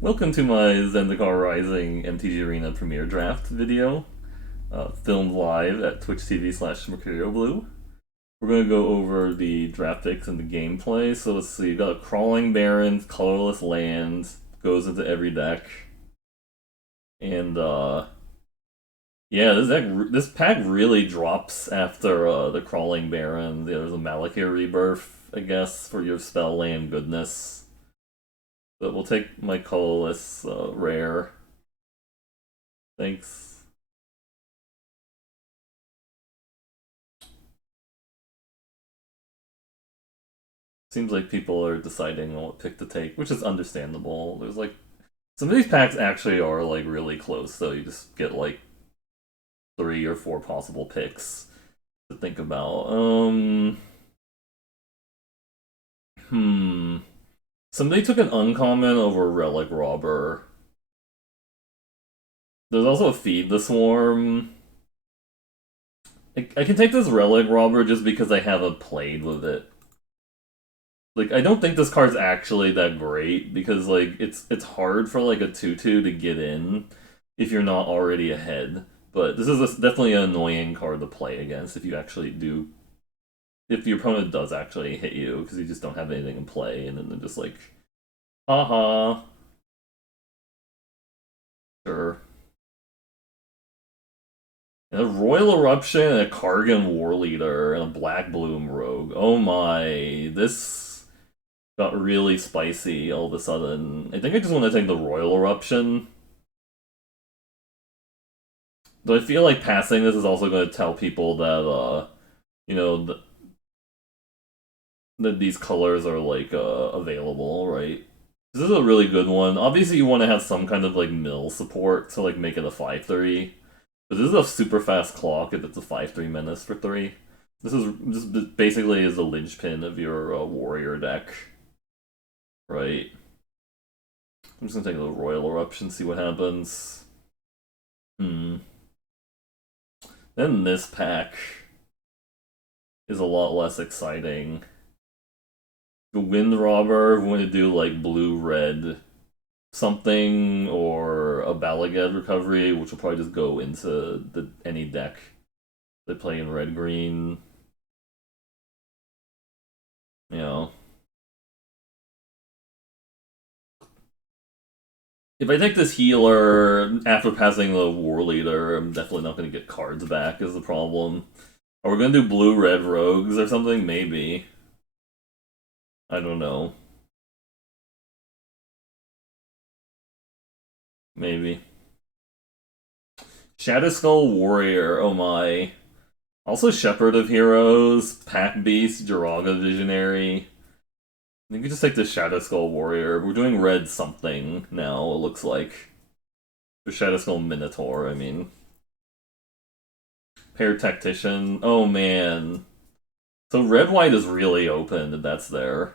Welcome to my Zendikar Rising MTG Arena Premiere Draft video, filmed live at Twitch TV/MercurioBlue. We're going to go over the draft picks and the gameplay. So let's see, you got Crawling Barrens, Colorless Lands, goes into every deck. And yeah, this pack really drops after the Crawling Baron. There's a Malakir Rebirth, I guess, for your spell land goodness. But we'll take my colorless rare. Thanks. Seems like people are deciding on what pick to take, which is understandable. There's like some of these packs actually are like really close, though. You just get like 3 or 4 possible picks to think about. Somebody took an uncommon over Relic Robber. There's also a Feed the Swarm. I can take this Relic Robber just because I haven't played with it. Like, I don't think this card's actually that great because like it's hard for like a 2/2 to get in if you're not already ahead. But this is definitely an annoying card to play against if you actually do. If your opponent does actually hit you because you just don't have anything in play, and then they're just like, haha. Sure. And a Royal Eruption and a Kargan Warleader and a Black Bloom Rogue. Oh my, this got really spicy all of a sudden. I think I just want to take the Royal Eruption. But I feel like passing this is also going to tell people that, you know, that these colors are, like, available, right? This is a really good one. Obviously, you want to have some kind of, like, mill support to, like, make it a 5/3. But this is a super fast clock if it's a 5/3 menace for 3. This basically is the linchpin of your warrior deck. Right? I'm just gonna take a little Royal Eruption, see what happens. Then this pack is a lot less exciting. The Wind Robber, we're going to do like blue-red something, or a Balagad Recovery, which will probably just go into any deck they play in red-green. You know. If I take this healer after passing the War Leader, I'm definitely not going to get cards back, is the problem. Are we going to do blue-red rogues or something? Maybe. I don't know. Maybe. Shadowskull Warrior, oh my. Also Shepherd of Heroes, Pack Beast, Jiraga Visionary. I think we just take the Shadowskull Warrior. We're doing red something now, it looks like. The Shadowskull Minotaur, I mean. Pair Tactician. Oh man. So red-white is really open if that's there.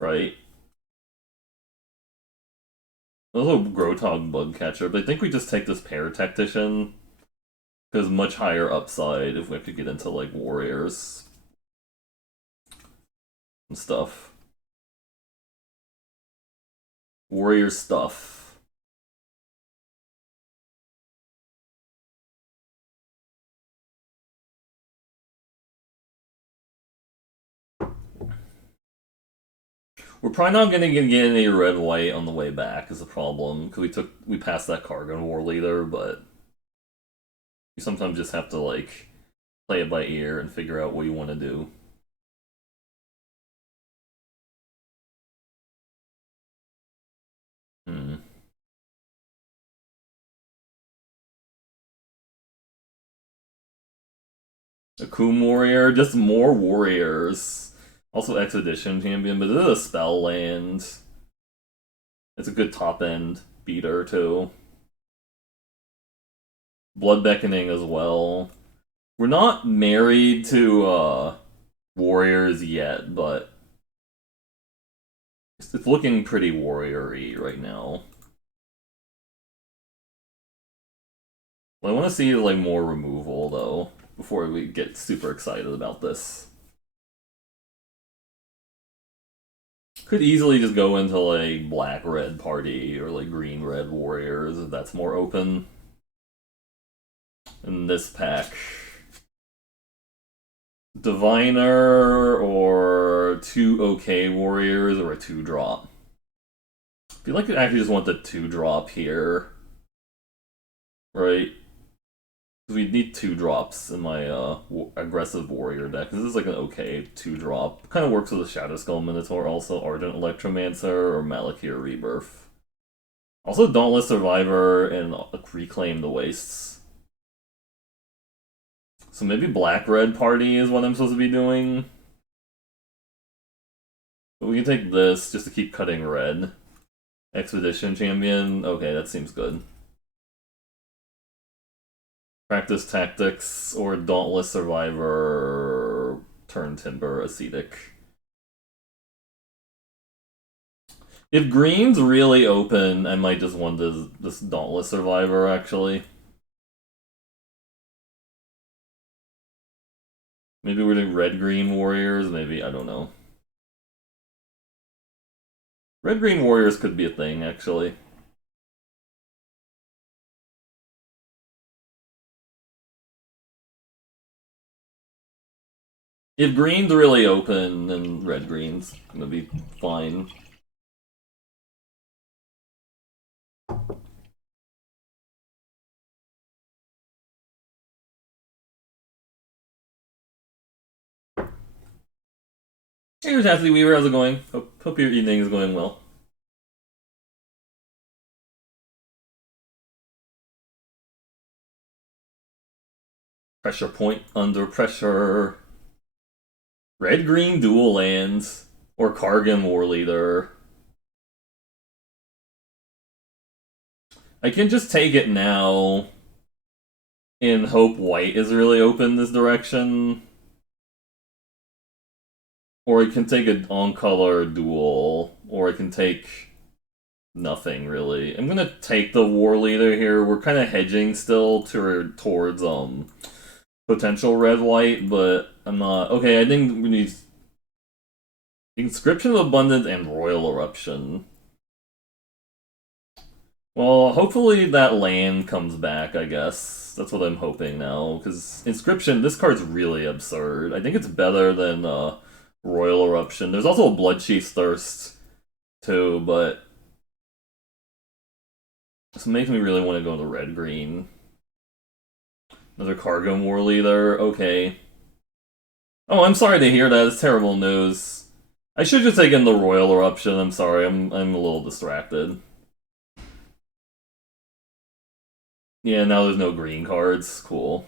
Right? Also Grotog Bugcatcher, but I think we just take this Pair Tactician. Because much higher upside if we have to get into, like, warriors and stuff. Warrior stuff. We're probably not gonna get any red white on the way back is a problem because we passed that Kargan Warleader, but you sometimes just have to like play it by ear and figure out what you want to do. A Coom Warrior, just more warriors. Also Expedition Champion, but this is a spell land. It's a good top end beater too. Blood Beckoning as well. We're not married to warriors yet, but it's looking pretty warrior-y right now. Well, I want to see like more removal though before we get super excited about this. Could easily just go into like black-red party or like green-red warriors if that's more open. In this pack, Diviner or 2 OK warriors or a 2-drop. I feel like I actually just want the 2-drop here, right? We need 2-drops in my aggressive warrior deck. This is like an okay 2-drop. Kind of works with a Shadow Skull Minotaur, also Ardent Electromancer or Malakir Rebirth. Also Dauntless Survivor and Reclaim the Wastes. So maybe black-red party is what I'm supposed to be doing. But we can take this just to keep cutting red. Expedition Champion, okay, that seems good. Practice Tactics or Dauntless Survivor, Turn Timber, Ascetic. If green's really open, I might just want this Dauntless Survivor, actually. Maybe we're doing red-green warriors, maybe, I don't know. Red-green warriors could be a thing, actually. If green's really open, then red-green's gonna be fine. Hey, Ashley Weaver, how's it going? Hope your evening is going well. Pressure point, under pressure. Red-green dual lands, or Kargan Warleader. I can just take it now and hope white is really open this direction. Or I can take an on-color duel, or I can take nothing, really. I'm gonna take the Warleader here. We're kind of hedging still towards potential red-white, but I'm not... Okay, I think we need Inscription of Abundance and Roil Eruption. Well, hopefully that land comes back, I guess. That's what I'm hoping now, because Inscription, this card's really absurd. I think it's better than Roil Eruption. There's also a Bloodchief's Thirst, too, but this makes me really want to go to red-green. Another Kargan Warleader, okay. Oh, I'm sorry to hear that, it's terrible news. I should just take in the Roil Eruption, I'm sorry, I'm a little distracted. Yeah, now there's no green cards, cool.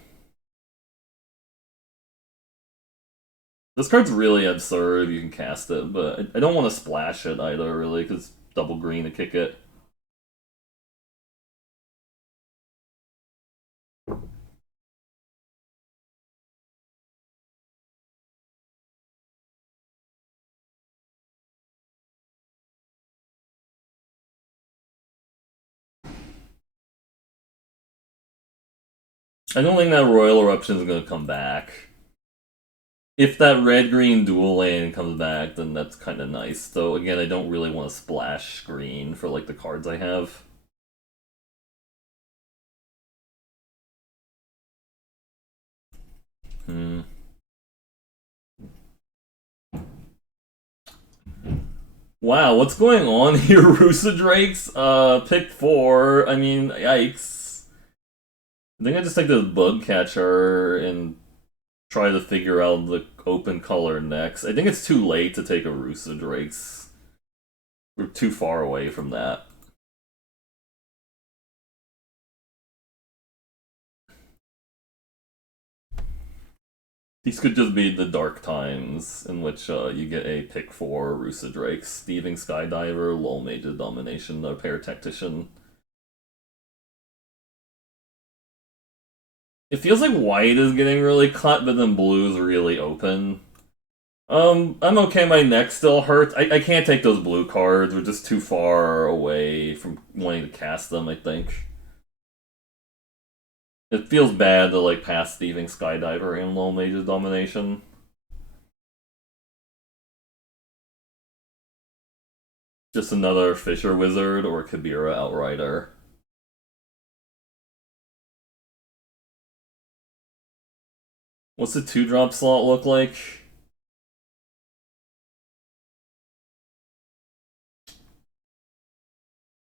This card's really absurd if you can cast it, but I don't want to splash it either, really, because double green to kick it. I don't think that Roil Eruption is going to come back. If that red-green dual lane comes back, then that's kind of nice. Though, again, I don't really want to splash green for, like, the cards I have. Wow, what's going on here, Rusa Drakes? Pick 4. I mean, yikes. I think I just take this Bug Catcher and try to figure out the open color next. I think it's too late to take a Rusa Drakes. We're too far away from that. These could just be the dark times in which you get a pick 4 Rusa Drakes, Thieving Skydiver, Lull Mage's Domination, the Pair Tactician. It feels like white is getting really cut, but then blue's really open. I'm okay, my neck still hurts. I can't take those blue cards, we're just too far away from wanting to cast them, I think. It feels bad to, like, pass Thieving Skydiver and Lull Mage's Domination. Just another Fisher Wizard or Kabira Outrider. What's the 2-drop slot look like?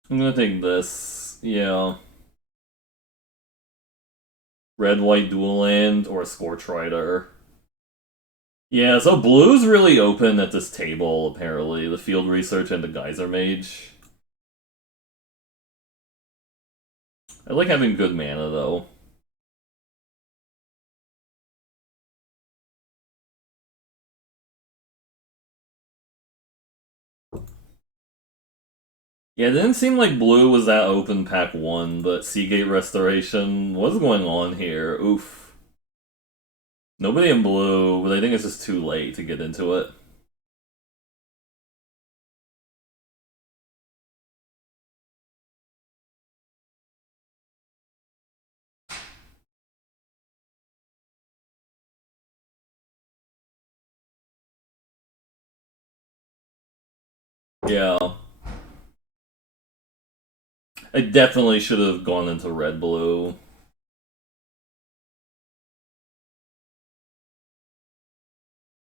I'm gonna take this. Yeah. Red-white dual land or a Scorch Rider. Yeah, so blue's really open at this table, apparently. The Field Research and the Geyser Mage. I like having good mana, though. Yeah, it didn't seem like blue was that open pack 1, but Seagate Restoration, what's going on here? Oof. Nobody in blue, but I think it's just too late to get into it. Yeah. I definitely should have gone into red-blue.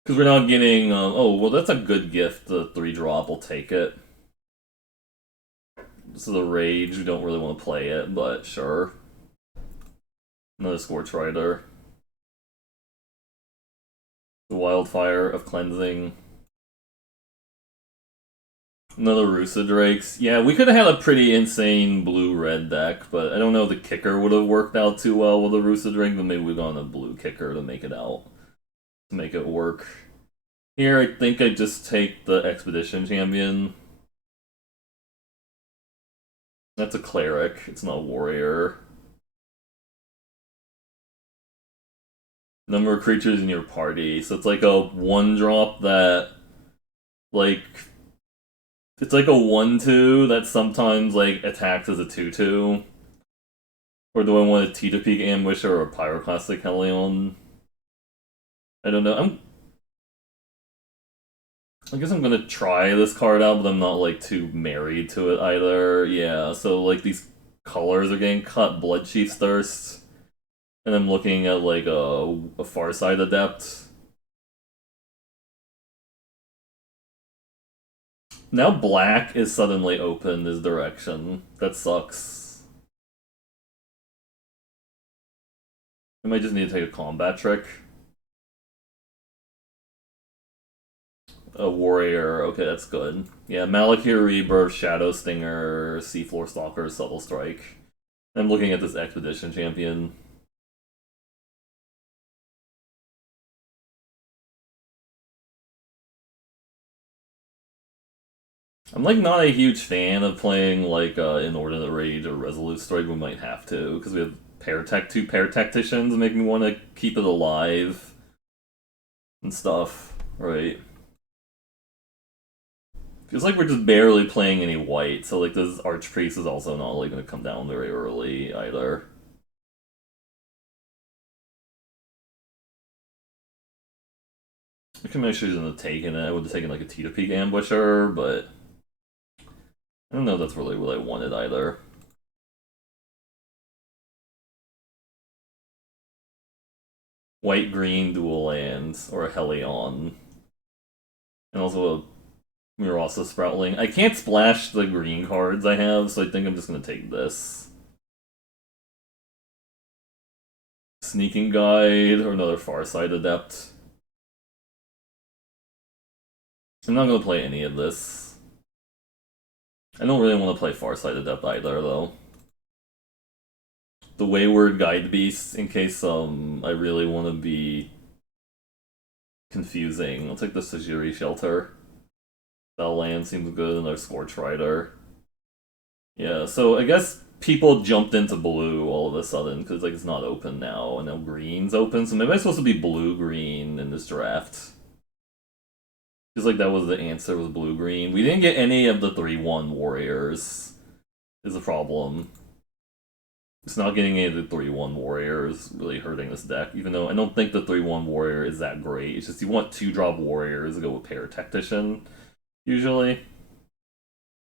Because we're not getting... oh, well, that's a good gift. The 3-drop, will take it. This is a Rage. We don't really want to play it, but sure. Another Scorch Rider. The Wildfire of Cleansing. Another Rusa Drakes. Yeah, we could have had a pretty insane blue-red deck, but I don't know if the kicker would have worked out too well with the Rusa Drake, but maybe we've gone a blue kicker to make it out. To make it work. Here, I think I just take the Expedition Champion. That's a Cleric, it's not a Warrior. Number of creatures in your party, so it's like a 1-drop that, like... It's like a 1-2 that sometimes, like, attacks as a 2-2. Or do I want a T-to-Peak Ambusher or a Pyroclastic Hellion? I don't know, I guess I'm gonna try this card out, but I'm not, like, too married to it either. Yeah, so, like, these colors are getting cut. Bloodchief's Thirst. And I'm looking at, like, a Farside Adept. Now black is suddenly open this direction. That sucks. I might just need to take a combat trick. A warrior, okay, that's good. Yeah, Malakir Rebirth, Shadow Stinger, Seafloor Stalker, Subtle Strike. I'm looking at this Expedition Champion. I'm like not a huge fan of playing like Inordinate Rage or Resolute Strike. We might have to because we have two Pair Tacticians, make me want to keep it alive and stuff, right? Feels like we're just barely playing any white, so like this Archpriest is also not like going to come down very early either. I can make sure he's going to take it. I would have taken like a T-to-Peak Ambusher, but I don't know if that's really what I wanted either. White-green dual lands, or a Hellion. And also a Murasa Sproutling. I can't splash the green cards I have, so I think I'm just gonna take this. Sneaking Guide, or another Farside Adept. I'm not gonna play any of this. I don't really want to play Farside Adept either, though. The Wayward Guide Beast, in case I really want to be confusing. I'll take the Sajiri Shelter. That land seems good, and their Scorch Rider. Yeah, so I guess people jumped into blue all of a sudden, because like it's not open now, and now green's open, so maybe I'm supposed to be blue-green in this draft. Just like that was the answer, was blue-green. We didn't get any of the 3-1 warriors, is the problem. It's not getting any of the 3-1 warriors really hurting this deck, even though I don't think the 3-1 warrior is that great. It's just you want 2-drop warriors to go with Pair Tactician, usually.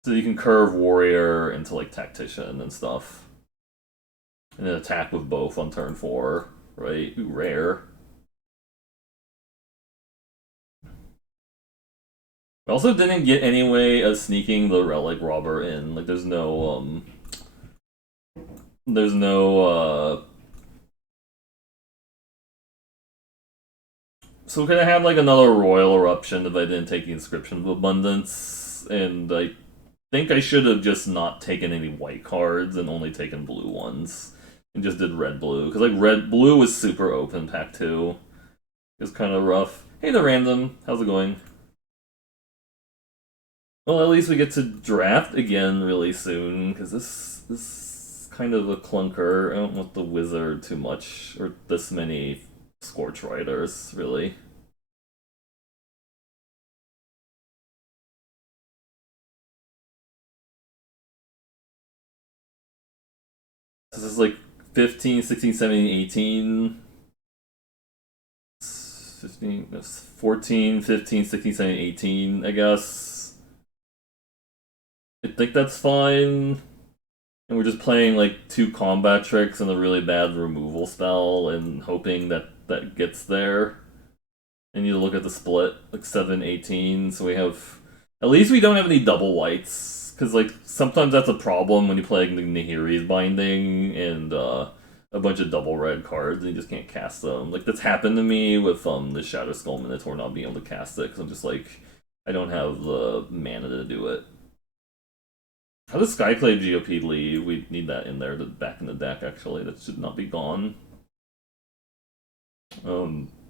So you can curve warrior into like tactician and stuff. And then attack with both on turn 4, right? Ooh, rare. I also didn't get any way of sneaking the relic robber in. Like there's no so could I have like another royal eruption if I didn't take the inscription of abundance? And I think I should have just not taken any white cards and only taken blue ones. And just did red blue. Because like blue was super open pack 2. It was kind of rough. Hey the random, how's it going? Well, at least we get to draft again really soon, because this is kind of a clunker. I don't want the wizard too much, or this many Scorch Riders, really. This is like 15, 16, 17, 18... 15, 14, 15, 16, 17, 18, I guess. I think that's fine. And we're just playing like 2 combat tricks and a really bad removal spell and hoping that that gets there. I need to look at the split, like 7, 18, so we have... At least we don't have any double whites, because like sometimes that's a problem when you play like, Nahiri's Binding and a bunch of double red cards and you just can't cast them. Like that's happened to me with the Shadow Skull Minotaur not being able to cast it, because I'm just like, I don't have the mana to do it. How does Skyclave GOP leave? We need that in there, back in the deck actually, that should not be gone.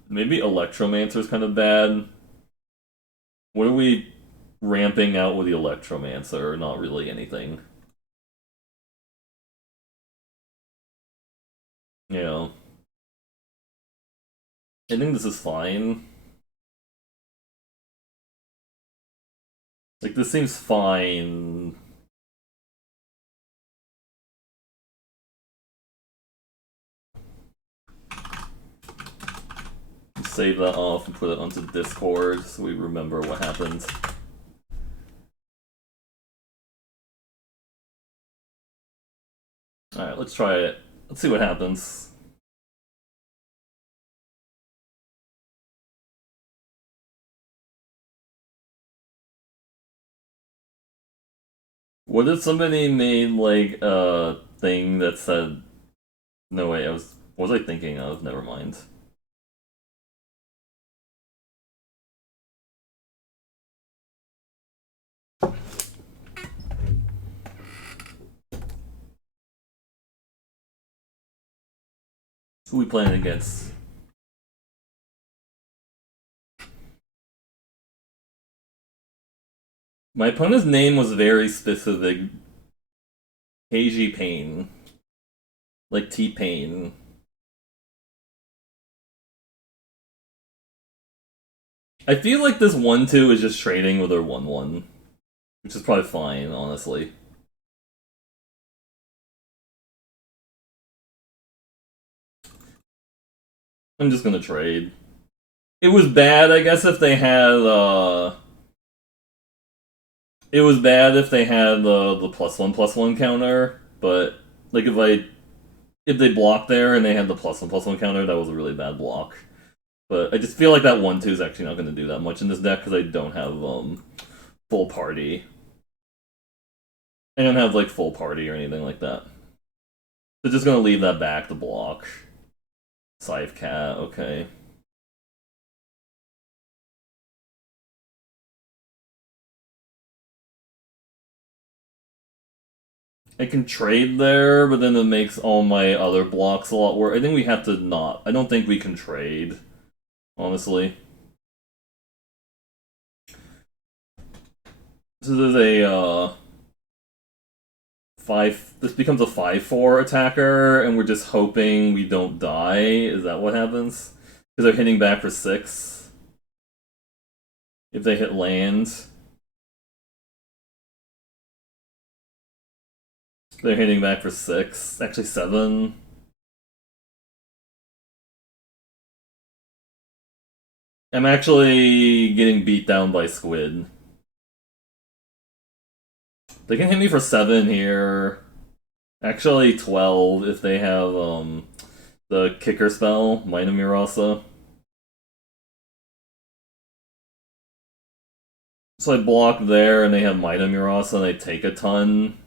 Maybe Electromancer is kind of bad. What are we ramping out with the Electromancer? Not really anything. Yeah. I think this is fine. Like, this seems fine. Save that off and put it onto Discord so we remember what happened. Alright, let's try it. Let's see what happens. What if somebody made, like, a thing that said... No, wait, what was I thinking of? Never mind. Who are we playing against? My opponent's name was very specific. KG Pain. Like T-Pain. I feel like this 1-2 is just trading with our 1-1. Which is probably fine, honestly. I'm just gonna trade. It was bad, I guess, if they had, It was bad if they had the +1/+1 counter, but, like, if they blocked there and they had the +1/+1 counter, that was a really bad block. But I just feel like that 1-2 is actually not going to do that much in this deck because I don't have full party. I don't have like full party or anything like that. So just going to leave that back to block. Scythe Cat, okay. I can trade there, but then it makes all my other blocks a lot worse. I think we have to not. I don't think we can trade, honestly. So there's a, this becomes a 5/4 attacker, and we're just hoping we don't die? Is that what happens? Because they're hitting back for 6. If they hit land. They're hitting back for 6. Actually 7. I'm actually getting beat down by Squid. They can hit me for 7 here. Actually, 12 if they have the kicker spell, Mina Murasa. So I block there, and they have Mina Murasa, and they take a ton.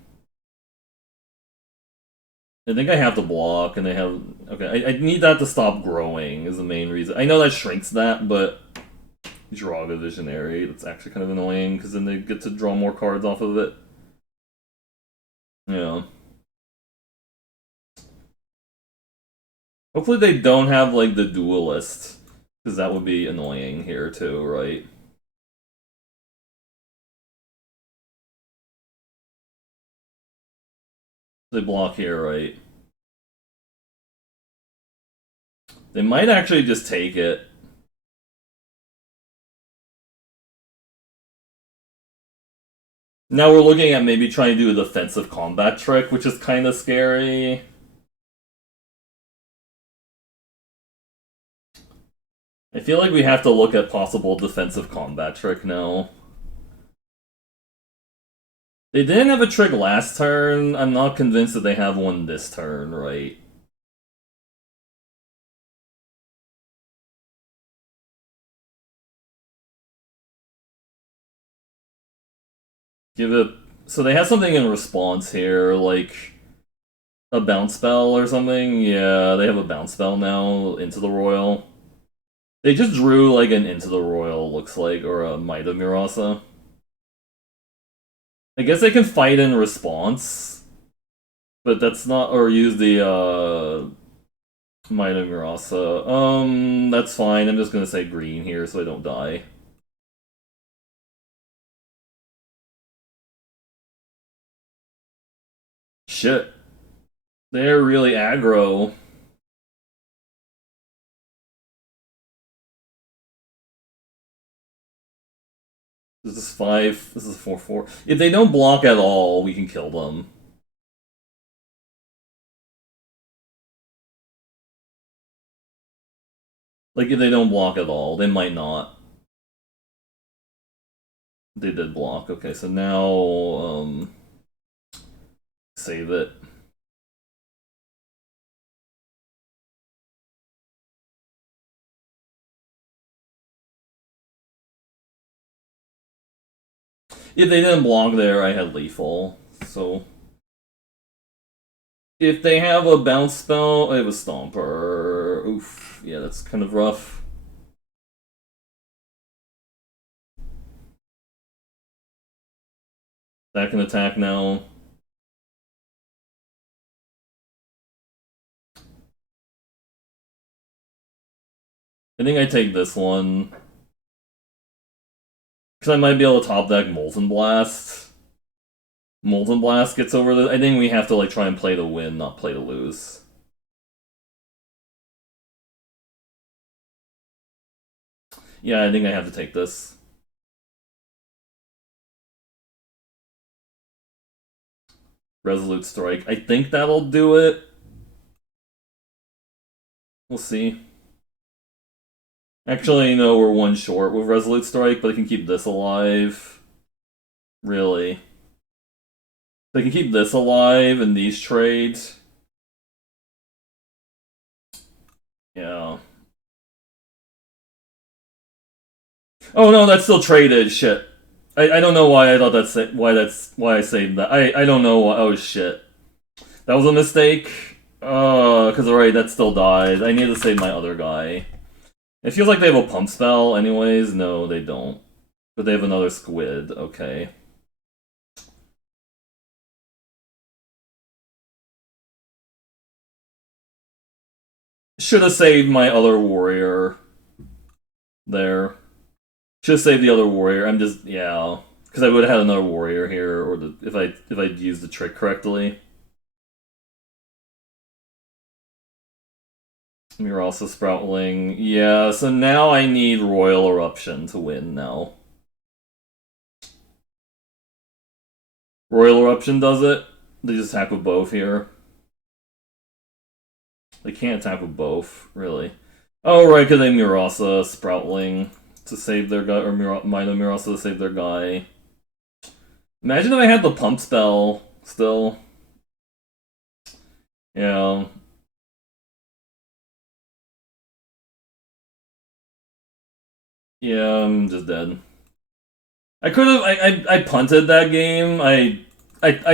I think I have to block, and they have... Okay, I need that to stop growing, is the main reason. I know that shrinks that, but... Draga Visionary, that's actually kind of annoying, because then they get to draw more cards off of it. Yeah. Hopefully they don't have, like, the Duelist, because that would be annoying here, too, right? They block here, right? They might actually just take it. Now we're looking at maybe trying to do a defensive combat trick, which is kind of scary. I feel like we have to look at possible defensive combat trick now. They didn't have a trick last turn. I'm not convinced that they have one this turn, right? Give it... So they have something in response here, like... a bounce spell or something? Yeah, they have a bounce spell now, into the roil. They just drew, like, an into the roil, looks like, or a Mida Murasa. I guess they can fight in response, but that's not... or use the, Mida Murasa. That's fine, I'm just gonna say green here so I don't die. Shit. They're really aggro. This is 5, this is 4/4. If they don't block at all, we can kill them. Like, if they don't block at all, they might not. They did block. Okay, so now, save it. If they didn't block there, I had lethal, so... If they have a bounce spell, I have a Stomper. Oof, yeah, that's kind of rough. That can attack now. I think I take this one. Because I might be able to top deck Molten Blast. Molten Blast gets over the... I think we have to like try and play to win, not play to lose. Yeah, I think I have to take this. Resolute Strike. I think that'll do it. We'll see. Actually, no, we're one short with Resolute Strike, but I can keep this alive. Really. They can keep this alive in these trades. Yeah. Oh no, that's still traded. Shit. I don't know why I thought why I saved that. I don't know why. Oh shit. That was a mistake. Because alright, that still died. I need to save my other guy. It feels like they have a pump spell anyways. No, they don't. But they have another squid. Okay. Should have saved my other warrior. There. Should have saved the other warrior. I'm just... yeah. Because I would have had another warrior here, or if I'd used the trick correctly. You're also Sproutling. Yeah, so now I need Royal Eruption to win now. Royal Eruption does it. They just attack with both here. They can't attack with both, really. Oh, right, because they Murasa Sproutling to save their guy, or Mina Murasa to save their guy. Imagine if I had the pump spell still. Yeah. Yeah, I'm just dead. I could have. I punted that game. I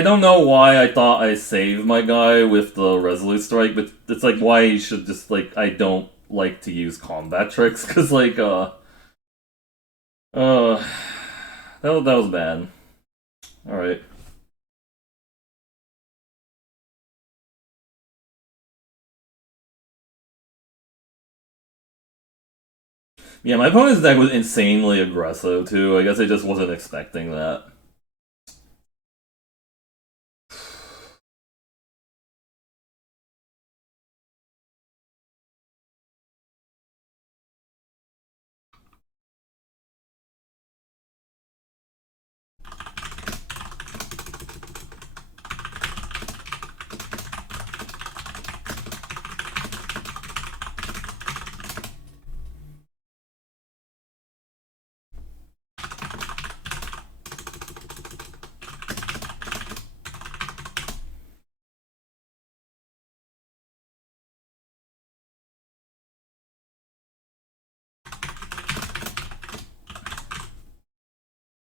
don't know why I thought I saved my guy with the Resolute Strike, but it's like why you should just like I don't like to use combat tricks because like uh that was bad. All right. Yeah, my opponent's deck was insanely aggressive too. I guess I just wasn't expecting that.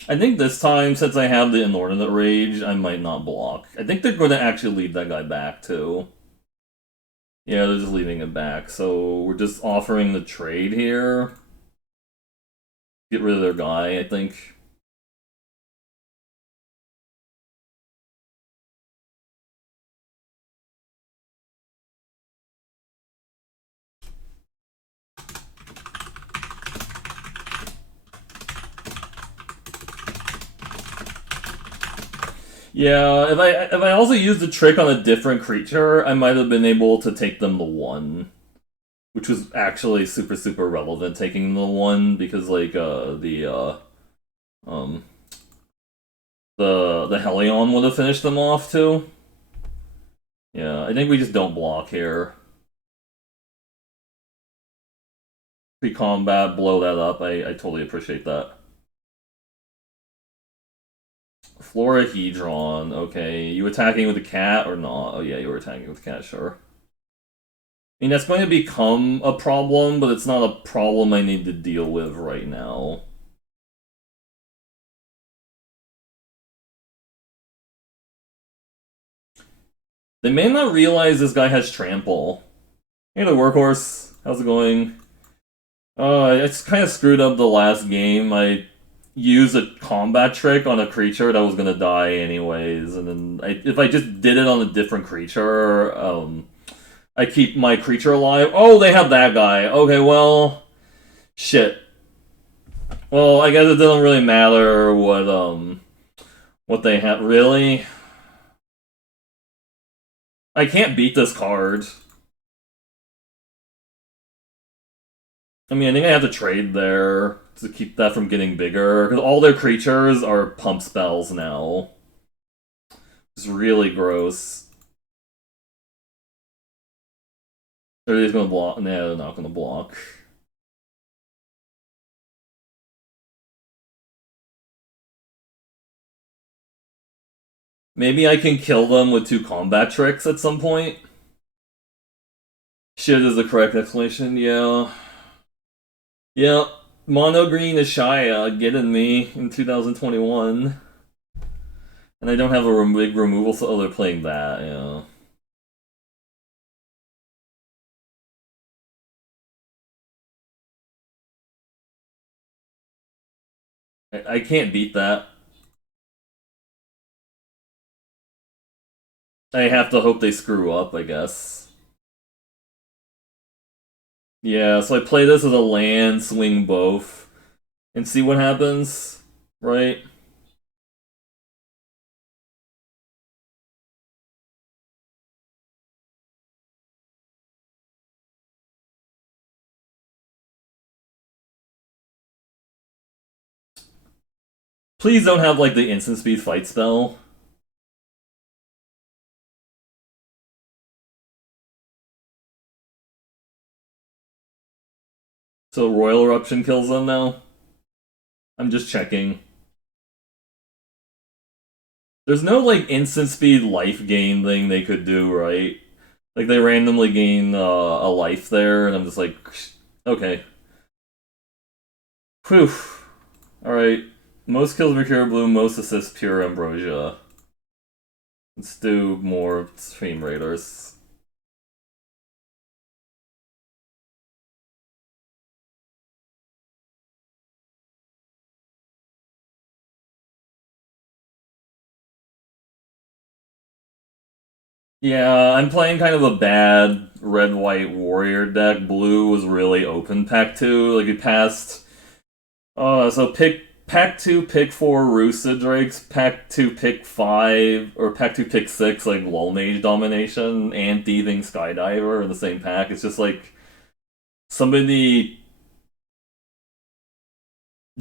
I think this time, since I have the Inordinate Rage, I might not block. I think they're going to actually leave that guy back, too. Yeah, they're just leaving it back, so we're just offering the trade here. Get rid of their guy, I think. Yeah, if I also used the trick on a different creature, I might have been able to take them the one. Which was actually super relevant taking the one because like um the Helion would have finished them off too. Yeah, I think we just don't block here. Pre-combat, blow that up. I totally appreciate that. Florahedron, okay. You attacking with the cat or not? Oh yeah, you were attacking with the cat, sure. I mean, that's going to become a problem, but it's not a problem I need to deal with right now. They may not realize this guy has trample. Hey, the workhorse. How's it going? It's kind of screwed up the last game. I used a combat trick on a creature that was gonna die anyways, and then if I just did it on a different creature, I keep my creature alive. Oh, they have that guy. Okay, well, shit. Well, I guess it doesn't really matter what they have. Really, I can't beat this card. I mean, I think I have to trade there to keep that from getting bigger because all their creatures are pump spells now. It's really gross. Are they gonna block? No, they're not gonna block. Maybe I can kill them with two combat tricks at some point. Shit is the correct explanation, yeah. Yeah, mono green is Shia getting me in 2021. And I don't have a big removal, so they're playing that, yeah. I can't beat that. I have to hope they screw up, I guess. Yeah, so I play this as a land, swing both, and see what happens, right? Please don't have like the instant speed fight spell. So roil eruption kills them now. I'm just checking. There's no like instant speed life gain thing they could do, right? Like they randomly gain a life there, and I'm just like, okay. Whew. Alright. Most kills Mercurial Blue, most assists Pure Ambrosia. Let's do more Stream Raiders. Yeah, I'm playing kind of a bad red-white warrior deck. Blue was really open pack 2. Like, it passed... so pick pack 2, pick 4 Rooster Drakes, pack 2, pick 5, or pack 2, pick 6, like, Lull Mage Domination, and Thieving Skydiver in the same pack. It's just like... Somebody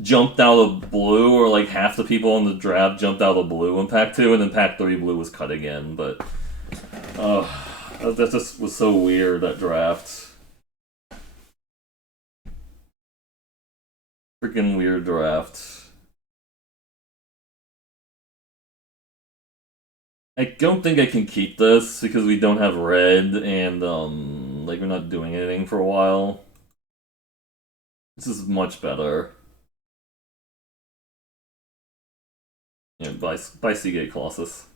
jumped out of blue, or like half the people in the draft jumped out of blue in pack 2, and then pack 3 blue was cut again, but... that just was so weird, that draft. Freaking weird draft. I don't think I can keep this because we don't have red and like we're not doing anything for a while. This is much better. Yeah, buy Seagate Colossus.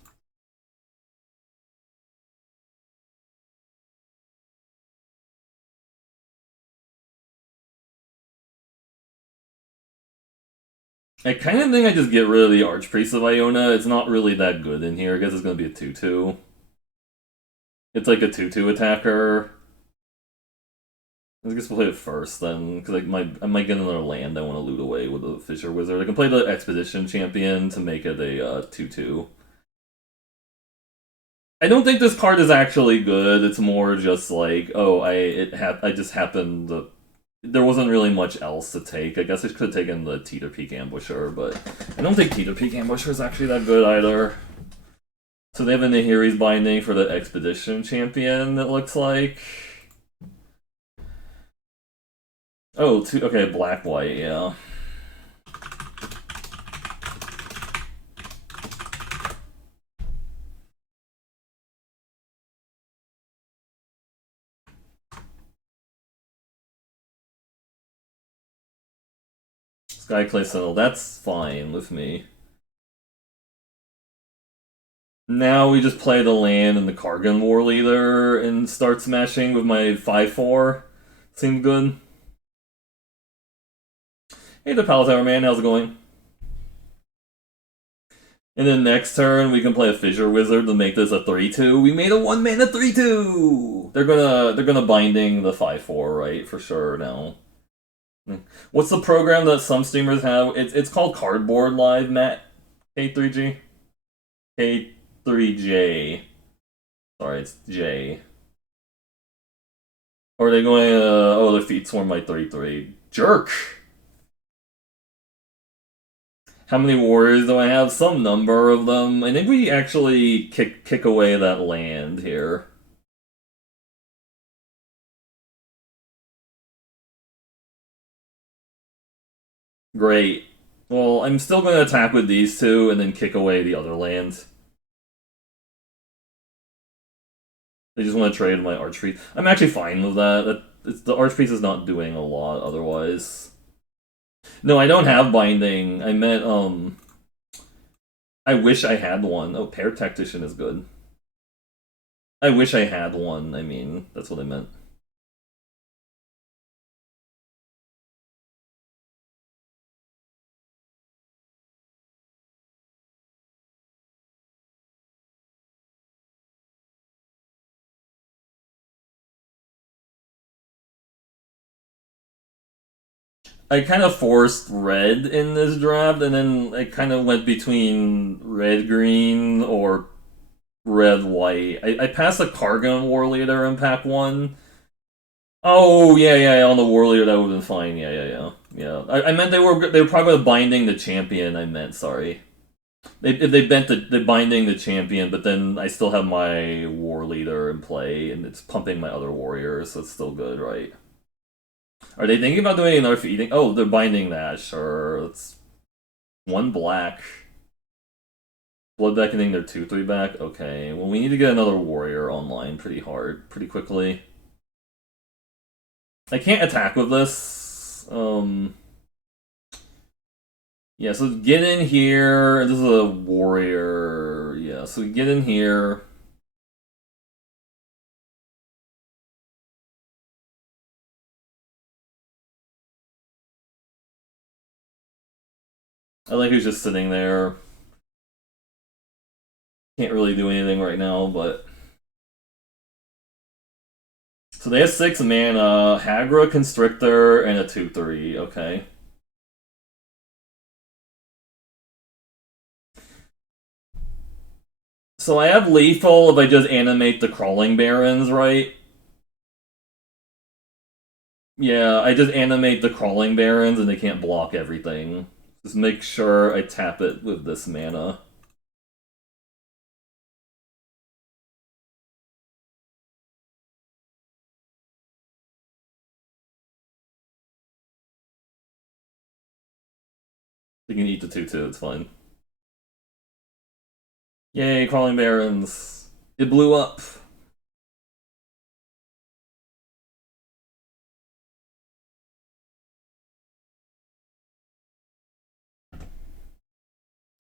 I kind of think I just get rid of the Archpriest of Iona. It's not really that good in here. I guess it's going to be a 2-2. It's like a 2-2 attacker. I guess we'll play it first then, because I might get another land I want to loot away with the Fisher Wizard. I can play the Expedition Champion to make it a 2-2. I don't think this card is actually good. It's more just like, oh, I just happened to... There wasn't really much else to take. I guess I could have taken the Teeter Peak Ambusher, but I don't think Teeter Peak Ambusher is actually that good either. So they have a Nahiri's Binding for the Expedition Champion, it looks like. Oh, okay, black-white, yeah. Skyclay Sentinel, that's fine with me. Now we just play the land and the Kargan Warleader and start smashing with my 5-4. Seems good. Hey, the Palace Tower Man, how's it going? And then next turn we can play a Fissure Wizard to make this a 3-2. We made a 1-mana 3-2! They're gonna binding the 5-4, right? For sure now. What's the program that some streamers have? It's called Cardboard Live, Matt. K3G? K3J. Sorry, it's J. Or are they going, oh, their feet swarm by 3-3. Jerk! How many warriors do I have? Some number of them. I think we actually kick away that land here. Great. Well, I'm still going to attack with these two and then kick away the other land. They just want to trade my Archpriest. I'm actually fine with that. The Archpriest is not doing a lot otherwise. No, I don't have binding. I meant, I wish I had one. Oh, Pair Tactician is good. I wish I had one, I mean. That's what I meant. I kind of forced red in this draft, and then I kind of went between red-green or red-white. I passed a Kargan Warleader in pack 1. Oh, yeah, on the Warleader that would have been fine. Yeah. I meant they were probably binding the champion, I meant, sorry. They bent the binding the champion, but then I still have my Warleader in play, and it's pumping my other warriors, so it's still good, right? Are they thinking about doing another feeding? Oh, they're binding that, sure. It's one black. Blood beckoning their 2/3 back? Okay, well we need to get another warrior online pretty quickly. I can't attack with this. Yeah, so get in here. This is a warrior. Yeah, so get in here. I like who's just sitting there. Can't really do anything right now, but... So they have 6 mana, Hagra, Constrictor, and a 2/3, okay. So I have lethal if I just animate the Crawling Barons, right? Yeah, I just animate the Crawling Barons and they can't block everything. Just make sure I tap it with this mana. You can eat the 2/2, it's fine. Yay, Crawling Barons. It blew up.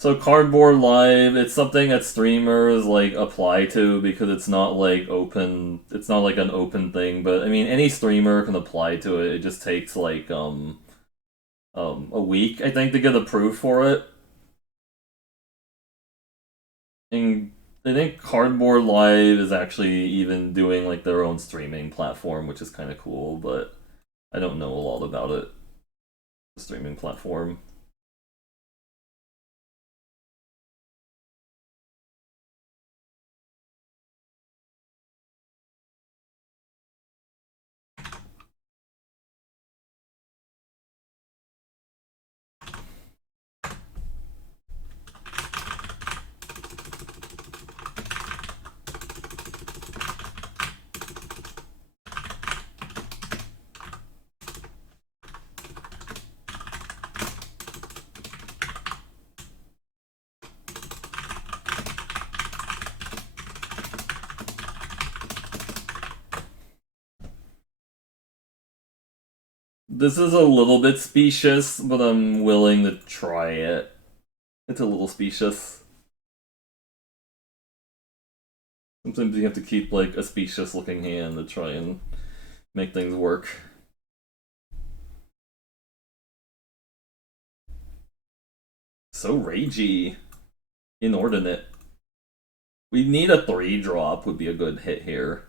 So Cardboard Live, it's something that streamers like apply to because it's not like open. It's not like an open thing, but I mean any streamer can apply to it. It just takes like a week I think to get approved for it. And I think Cardboard Live is actually even doing like their own streaming platform, which is kind of cool. But I don't know a lot about it. The streaming platform. This is a little bit specious, but I'm willing to try it. It's a little specious. Sometimes you have to keep like a specious looking hand to try and make things work. So ragey. Inordinate. We need a 3-drop would be a good hit here.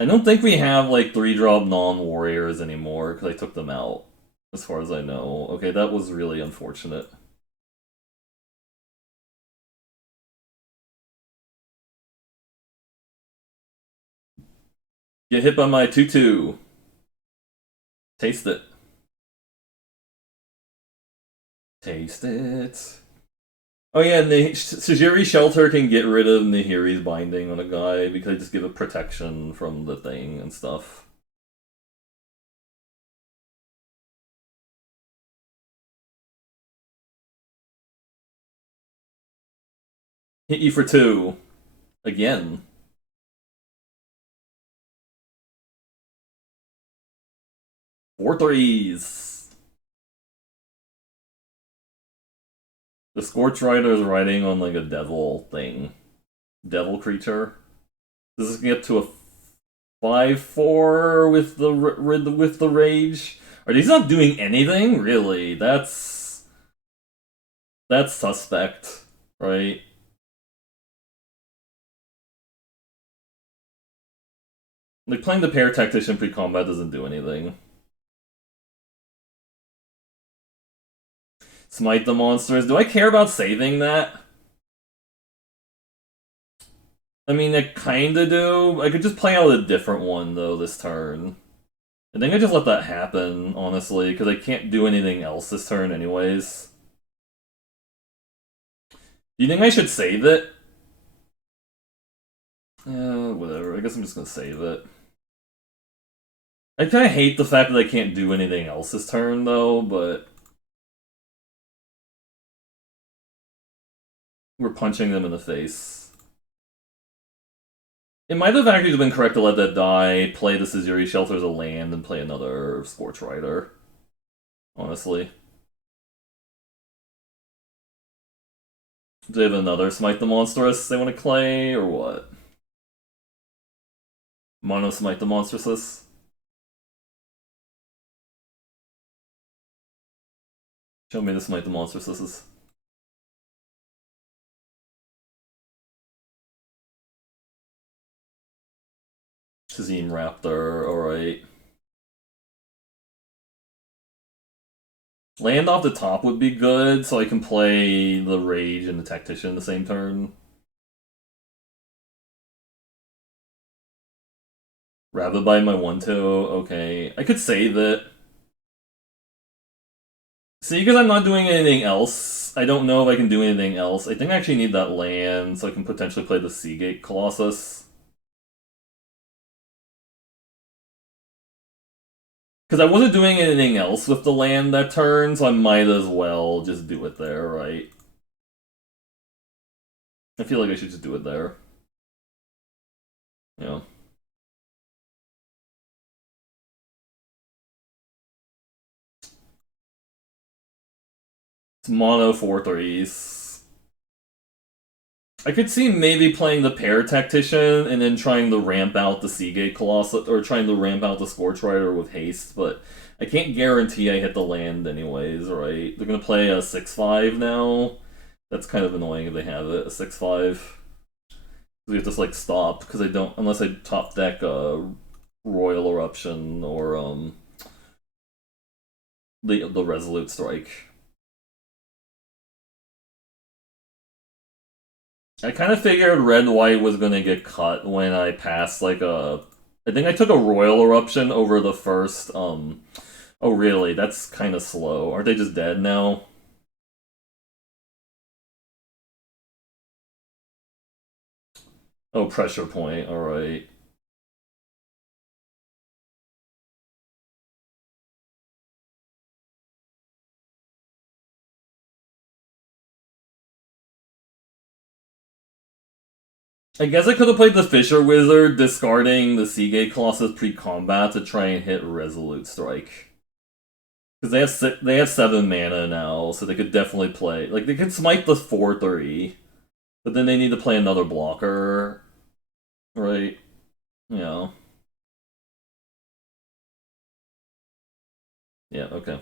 I don't think we have like 3-drop non-warriors anymore because I took them out. As far as I know. Okay, that was really unfortunate. Get hit by my 2/2. Taste it. Taste it. Oh yeah, Tajiri Shelter can get rid of Nahiri's binding on a guy because they just give it protection from the thing and stuff. Hit you for 2. Again. 4 threes. The Scorch Rider is riding on like a devil thing. Devil creature. Does this get to a 5/4 with the rage? Are these not doing anything? Really? That's suspect, right? Like playing the Pair Tactician pre-combat doesn't do anything. Smite the monsters. Do I care about saving that? I mean, I kinda do. I could just play out a different one, though, this turn. I think I just let that happen, honestly, because I can't do anything else this turn anyways. Do you think I should save it? Whatever. I guess I'm just gonna save it. I kinda hate the fact that I can't do anything else this turn, though, but... We're punching them in the face. It might have actually been correct to let that die, play the Suzuri Shelter as a land, and play another Scorch Rider. Honestly. Do they have another Smite the Monstrous they want to play, or what? Mono Smite the Monstrous? Show me the Smite the Monstrous. Shazim Raptor, alright. Land off the top would be good, so I can play the Rage and the Tactician the same turn. Rabid by my 1-2, okay. I could save it. See, because I'm not doing anything else, I don't know if I can do anything else. I think I actually need that land so I can potentially play the Seagate Colossus. Because I wasn't doing anything else with the land that turn, so I might as well just do it there, right? I feel like I should just do it there. Yeah. It's mono 4/3s. I could see maybe playing the Pair Tactician and then trying to ramp out the Seagate Colossus, or trying to ramp out the Scorch Rider with haste, but I can't guarantee I hit the land anyways, right? They're gonna play a 6/5 now. That's kind of annoying if they have it, a 6/5. We have to like stop, because I don't, unless I top deck a Royal Eruption or the Resolute Strike. I kind of figured red-white was gonna get cut when I passed like a. I think I took a Royal Eruption over the first. Oh really? That's kind of slow. Aren't they just dead now? Oh, pressure point. All right. I guess I could have played the Fisher Wizard, discarding the Seagate Colossus pre-combat to try and hit Resolute Strike. Because they have 7 mana now, so they could definitely play. Like, they could smite the 4/3, but then they need to play another blocker, right? Yeah. Yeah, okay.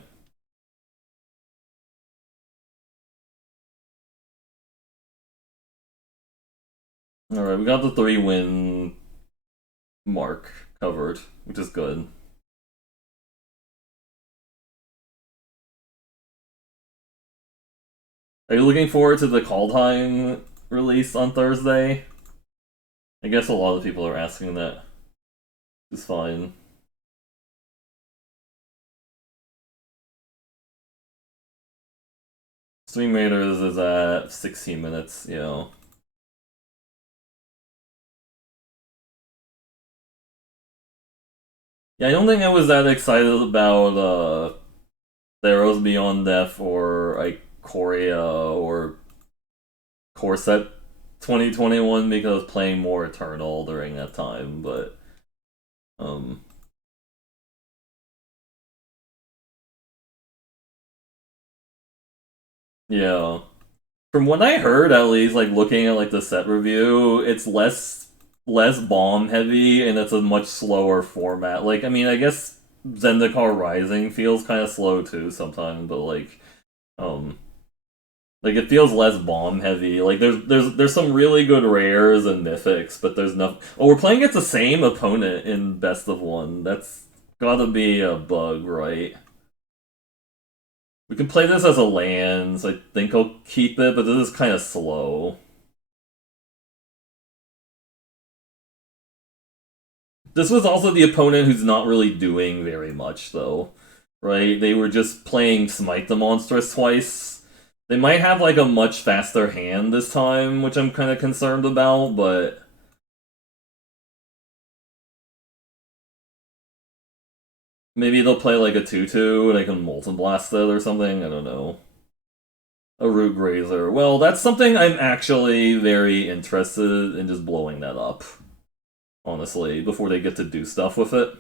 Alright, we got the 3-win mark covered, which is good. Are you looking forward to the Kaldheim release on Thursday? I guess a lot of people are asking that. It's fine. Stream Raiders is at 16 minutes, you know. Yeah, I don't think I was that excited about Theros Beyond Death or Ikoria or Corset 2021 because I was playing more Eternal during that time, but um yeah. From what I heard, at least, like looking at like the set review, it's less bomb heavy and it's a much slower format. Like, I mean, I guess Zendikar Rising feels kind of slow too sometimes, but um, like it feels less bomb heavy. Like there's some really good rares and mythics, but there's no. Oh, we're playing against the same opponent in best of one. That's gotta be a bug, right? We can play this as a land, so I think I'll keep it, but this is kind of slow. This was also the opponent who's not really doing very much, though. Right? They were just playing Smite the Monstrous twice. They might have like a much faster hand this time, which I'm kind of concerned about, but maybe they'll play like a 2/2 and I can Molten Blast it or something. I don't know. A root grazer. Well, that's something I'm actually very interested in just blowing that up. Honestly, before they get to do stuff with it.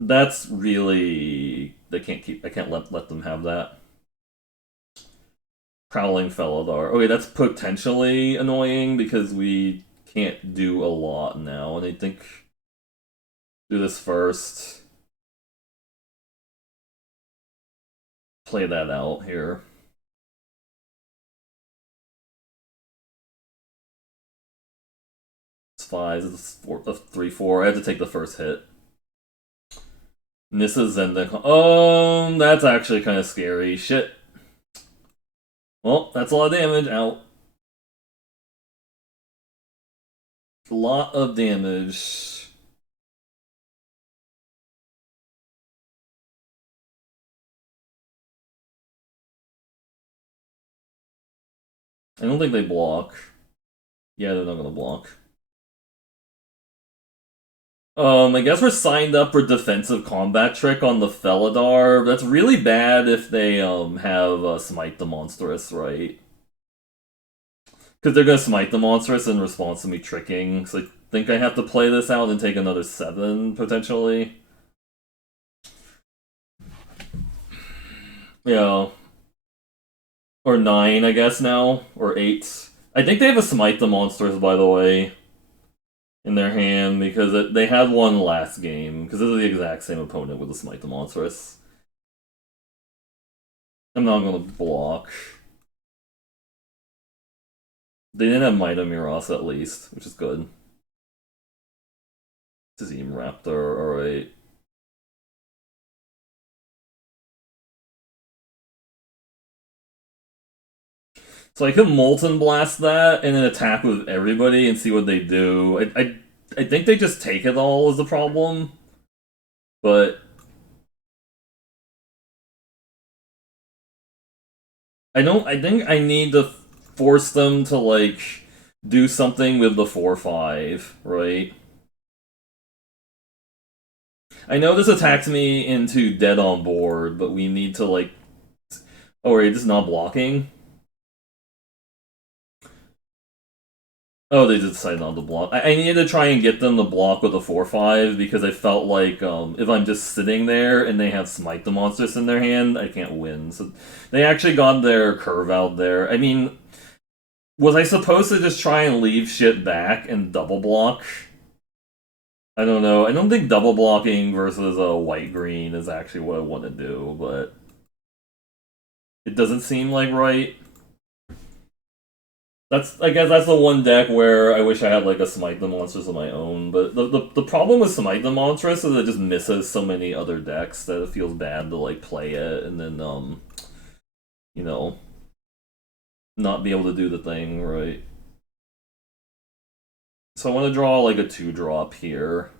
That's really... I can't let them have that. Prowling Felidar. Okay, that's potentially annoying because we can't do a lot now, and I think... Do this first. Play that out here. It's 5, it's 4, 3-4. I have to take the first hit. Nissa Zendikar. That's actually kind of scary. Shit. Well, that's a lot of damage. Out. A lot of damage. I don't think they block. Yeah, they're not gonna block. I guess we're signed up for defensive combat trick on the Felidar. That's really bad if they have Smite the Monstrous, right? Because they're gonna Smite the Monstrous in response to me tricking. So I think I have to play this out and take another 7, potentially. Yeah. Or 9, I guess, now. Or 8. I think they have a Smite the Monsters, by the way, in their hand, because they had one last game, because this is the exact same opponent with the Smite the Monstrous. I'm not gonna block. They didn't have Might Miros at least, which is good. Team Raptor, alright. So I could Molten Blast that and then attack with everybody and see what they do. I think they just take it all is the problem. But I think I need to force them to like do something with the 4-5, right? I know this attacks me into dead on board, but we need to like... Oh, wait, this is not blocking? Oh, they decided not to block. I needed to try and get them to block with a 4-5 because I felt like if I'm just sitting there and they have Smite the Monstrous in their hand, I can't win. So they actually got their curve out there. I mean, was I supposed to just try and leave shit back and double block? I don't know. I don't think double blocking versus a white-green is actually what I want to do, but it doesn't seem like right. I guess that's the one deck where I wish I had like a Smite the Monstrous of my own, but the problem with Smite the Monstrous is it just misses so many other decks that it feels bad to like play it and then you know, not be able to do the thing, right? So I want to draw like a 2-drop here.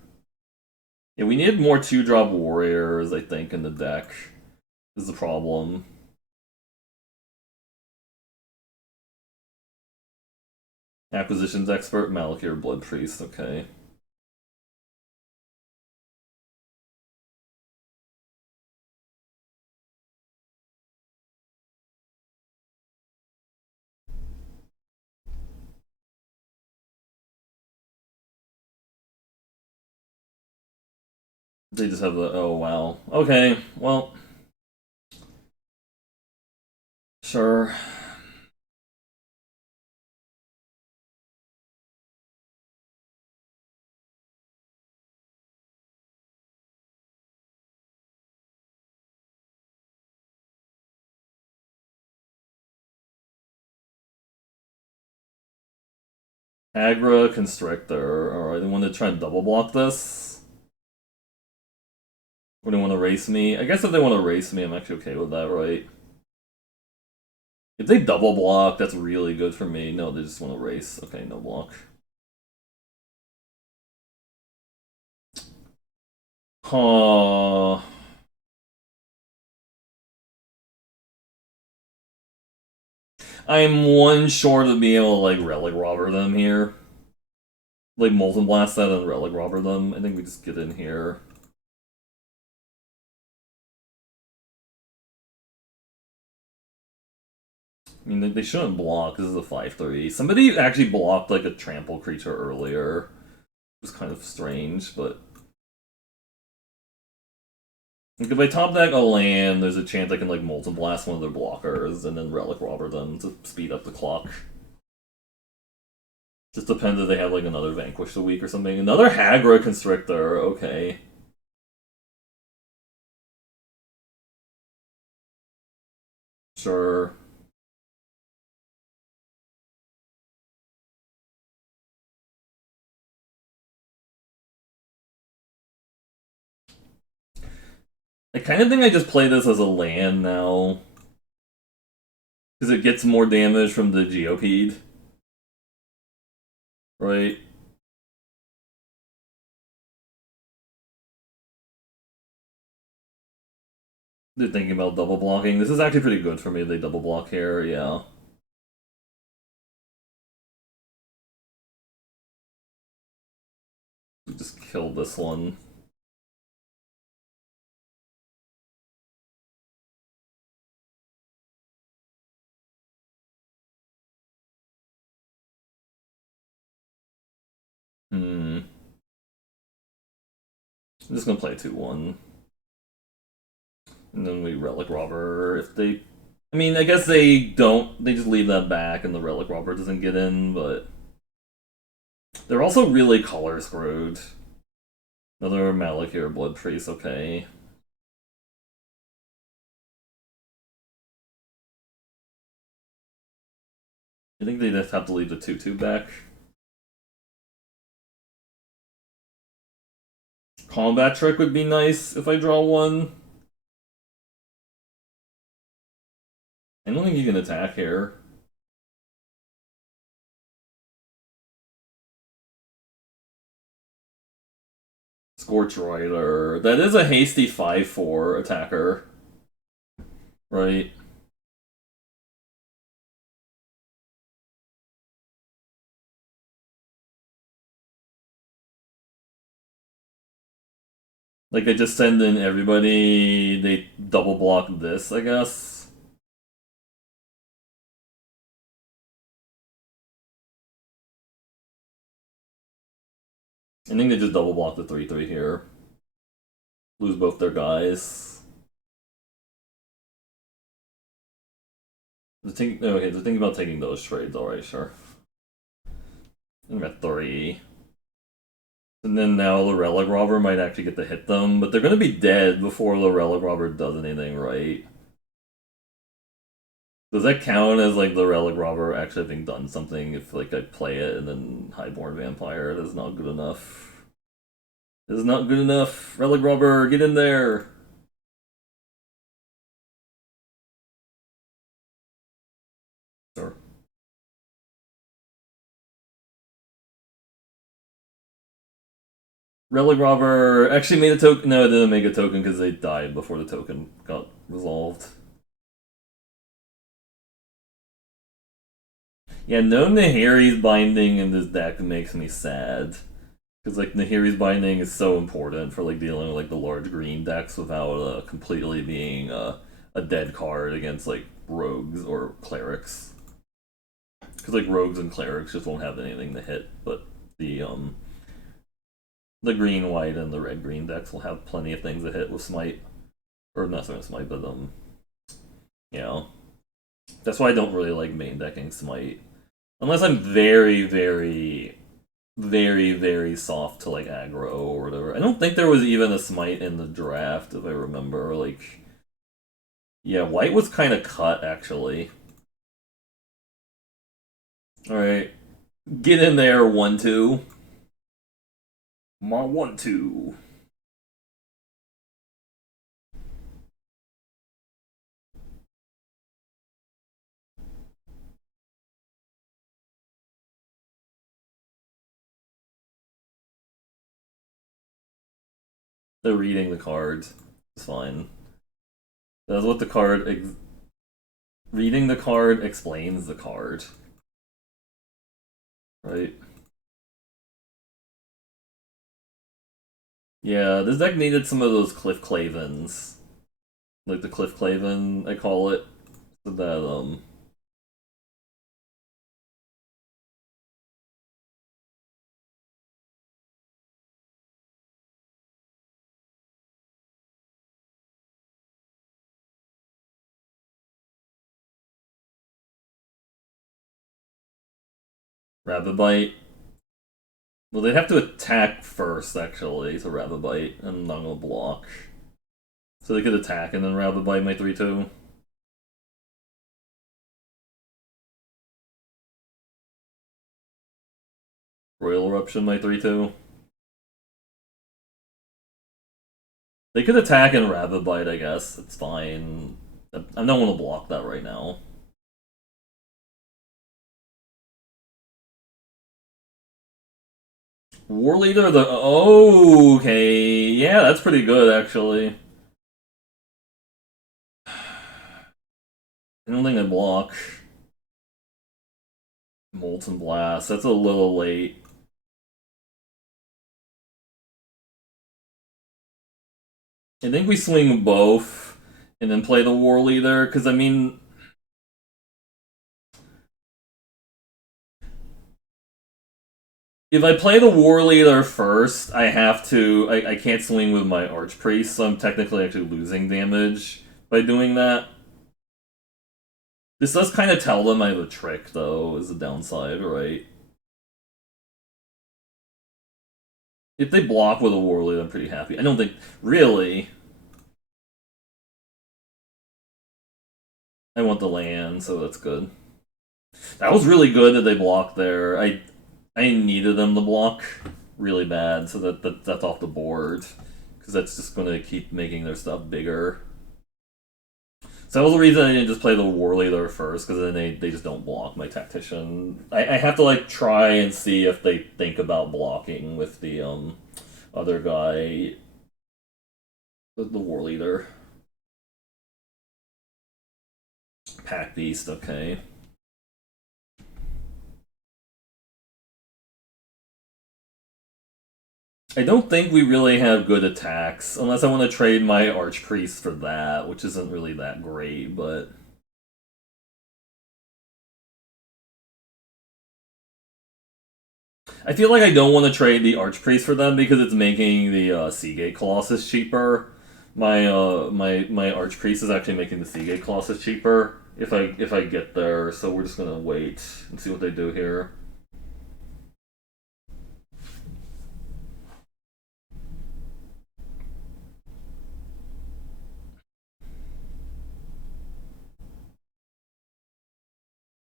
Yeah, we need more 2-drop warriors, I think, in the deck. Is the problem. Acquisitions expert, Malakir, Blood Priest, okay. They just have the... Oh, wow. Okay, well... Sure. Aggro, Constrictor. Alright, they want to try and double block this? Or they want to race me? I guess if they want to race me, I'm actually okay with that, right? If they double block, that's really good for me. No, they just want to race. Okay, no block. Huh. I'm one short of being able to, like, Relic Robber them here. Like, Molten Blast that and Relic Robber them. I think we just get in here. I mean, they shouldn't block. This is a 5/3. Somebody actually blocked like a trample creature earlier. It was kind of strange, but like, if I top deck a land, there's a chance I can like Molten Blast one of their blockers and then Relic Robber them to speed up the clock. Just depends if they have like another Vanquish a week or something. Another Hagra Constrictor, okay. Sure. I kind of think I just play this as a land now. Because it gets more damage from the Geopede. Right? They're thinking about double blocking. This is actually pretty good for me if they double block here, yeah. Just kill this one. I'm just gonna play 2/1. And then we Relic Robber if they... I mean, I guess they don't. They just leave that back and the Relic Robber doesn't get in, but... They're also really color screwed. Another Malakir Blood Priest, okay. I think they just have to leave the 2/2 back. Combat Trick would be nice if I draw one. I don't think you can attack here. Scorch Rider. That is a hasty 5/4 attacker. Right. Like, they just send in everybody, they double block this, I guess. I think they just double block the 3/3 here. Lose both their guys. Okay, they're thinking about taking those trades, alright, sure. I'm at 3. And then now the Relic Robber might actually get to hit them, but they're gonna be dead before the Relic Robber does anything right. Does that count as like the Relic Robber actually having done something if like I play it and then Highborn Vampire? It is not good enough. It is not good enough. Relic Robber, get in there! Sure. Relic Robber actually made a token. No, it didn't make a token because they died before the token got resolved. Yeah, no Nahiri's Binding in this deck makes me sad. Because like Nahiri's Binding is so important for like dealing with like the large green decks without completely being a dead card against like rogues or clerics. Because like rogues and clerics just won't have anything to hit, but the green, white, and the red green decks will have plenty of things to hit with Smite. Or not so Smite, but you know. That's why I don't really like main decking Smite. Unless I'm very, very, very, very soft to like aggro or whatever. I don't think there was even a Smite in the draft, if I remember. Like, yeah, white was kind of cut actually. All right, get in there, 1/2. My 1/2. They're reading the cards. It's fine. That's what the card. Reading the card explains the card. Right? Yeah, this deck needed some of those Cliff Clavens. Like the Cliff Claven, I call it. So that, Rabbit Bite. Well, they'd have to attack first, actually, to Rabbit Bite, and I'm not gonna block. So they could attack and then Rabbit Bite my 3-2. Roil Eruption my 3-2. They could attack and Rabbit Bite, I guess. It's fine. I don't want to block that right now. Warleader, the... Oh, okay. Yeah, that's pretty good, actually. I don't think I block. Molten Blast. That's a little late. I think we swing both and then play the Warleader, because, I mean... If I play the Warleader first, I have to... I can't swing with my Archpriest, so I'm technically actually losing damage by doing that. This does kind of tell them I have a trick, though, is the downside, right? If they block with a Warleader, I'm pretty happy. I don't think... Really? I want the land, so that's good. That was really good that they blocked there. I needed them to block really bad, so that's off the board. Because that's just going to keep making their stuff bigger. So that was the reason I didn't just play the Warleader first, because then they just don't block my Tactician. I have to, like, try and see if they think about blocking with the other guy. The Warleader. Pack Beast, okay. I don't think we really have good attacks, unless I want to trade my Archpriest for that, which isn't really that great, but... I feel like I don't want to trade the Archpriest for them because it's making the Seagate Colossus cheaper. My Archpriest is actually making the Seagate Colossus cheaper if I get there, so we're just gonna wait and see what they do here.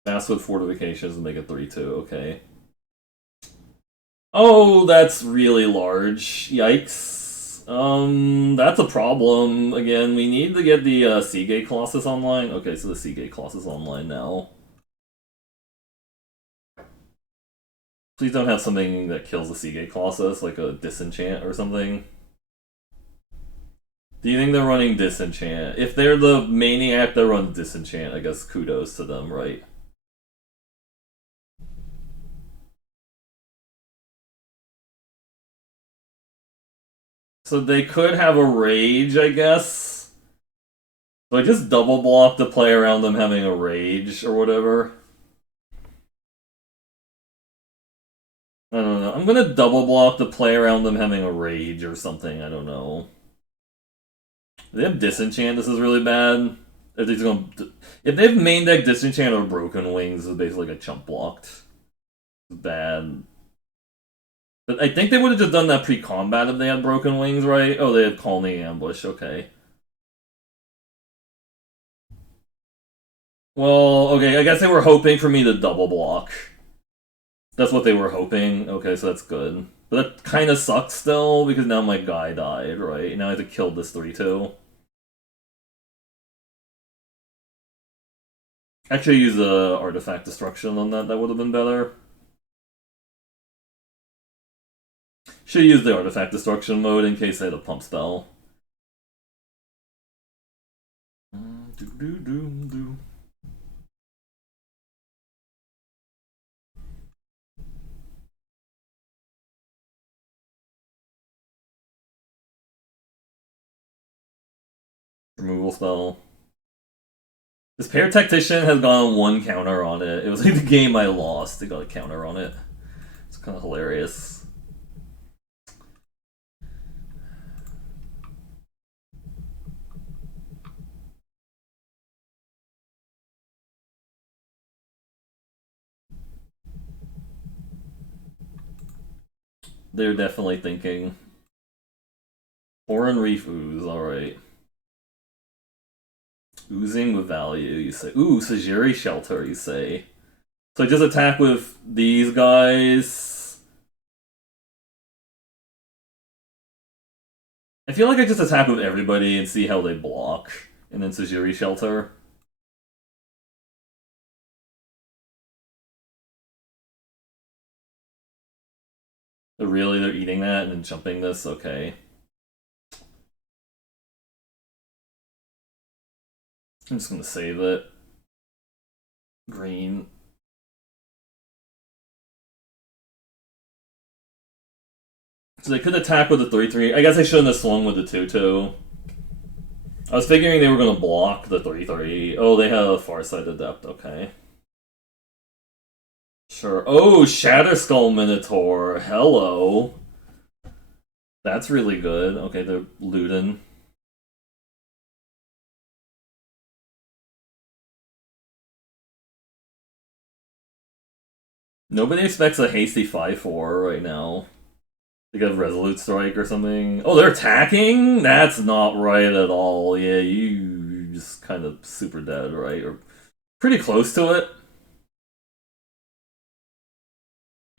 Massive fortifications and make it 3-2, okay. Oh, that's really large. Yikes. That's a problem. Again, we need to get the Seagate Colossus online. Okay, so the Seagate Colossus is online now. Please don't have something that kills the Seagate Colossus, like a Disenchant or something. Do you think they're running Disenchant? If they're the maniac that runs Disenchant, I guess kudos to them, right? So they could have a Rage, I guess. So I just double block to play around them having a Rage or whatever. I don't know. I'm gonna double block to play around them having a Rage or something. I don't know. They have Disenchant. This is really bad. If they've main deck Disenchant or Broken Wings, is basically like a chump blocked. Bad. But I think they would have just done that pre-combat if they had Broken Wings, right? Oh, they have Colony Ambush. Okay. Well, okay. I guess they were hoping for me to double block. That's what they were hoping. Okay, so that's good. But that kind of sucks still, because now my guy died, right? Now I have to kill this 3-2. Actually, use Artifact Destruction on that. That would have been better. Should use the Artifact Destruction mode in case I had a pump spell. Removal spell. This Pair Tactician has gone one counter on it. It was like the game I lost. They got a counter on it. It's kind of hilarious. they're definitely thinking. Foreign Reef Ooze, alright. Oozing with value, you say. Ooh, Sajiri Shelter, you say. So I just attack with these guys. I feel like I just attack with everybody and see how they block. And then Sajiri Shelter. Really, they're eating that and then jumping this? Okay. I'm just gonna save it. Green. So they could attack with the 3-3. I guess I shouldn't have swung with the 2-2. I was figuring they were gonna block the 3-3. Oh, they have a Farsight Adept, okay. Sure. Oh, Shatter Skull Minotaur. Hello. That's really good. Okay, they're looting. Nobody expects a hasty 5-4 right now. They got Resolute Strike or something. Oh, they're attacking? That's not right at all. Yeah, you just kind of super dead, right? Or pretty close to it.